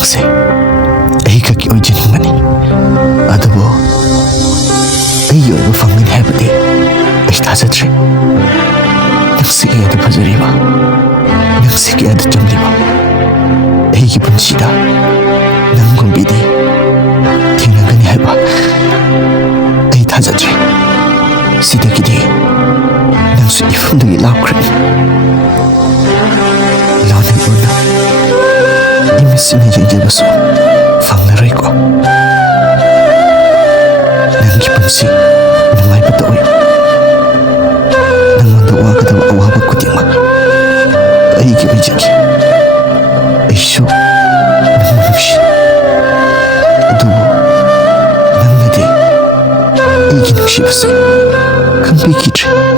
ꯅꯪꯁꯦ ꯑꯩꯈꯛꯀꯤ ꯑꯣꯏꯖꯅꯤꯡꯕꯅꯤ ꯑꯗꯨꯕꯨ ꯑꯩꯒꯤ ꯑꯣꯏꯕ ꯐꯪꯒꯅꯤ ꯍꯥꯏꯕꯗꯤ ꯑꯩ ꯊꯥꯖꯗ꯭ꯔꯦ ꯅꯪꯁꯦ ꯀꯌꯥꯗ ꯐꯖꯔꯤꯕ ꯅꯪꯁꯦ ꯀꯌꯥꯗ ꯆꯝꯂꯤꯕ ꯑꯩꯒꯤ ꯄꯨꯟꯁꯤꯗ ꯅꯪꯒꯨꯝꯕꯤꯗꯤ ꯊꯦꯡꯅꯒꯅꯤ ꯍꯥꯏꯕ ꯑꯩ ꯊꯥꯖꯗ꯭ꯔꯦ ꯁꯤꯗꯒꯤꯗꯤ ꯅꯪꯁꯨ ꯏꯐꯝꯗꯒꯤ ꯂꯥꯞꯈ꯭ꯔꯅꯤ ꯂꯣꯟꯅ ꯂꯣꯟꯅ 이미스는 얘기해봐서 방나라이고 난 기쁜시 누마이부터 오요 낭만도 와가다와 와바꾸디마 아이기 의자기 에이쇼 낭만없이 두고 낭나디 이기 낚시봤어요 금비기tre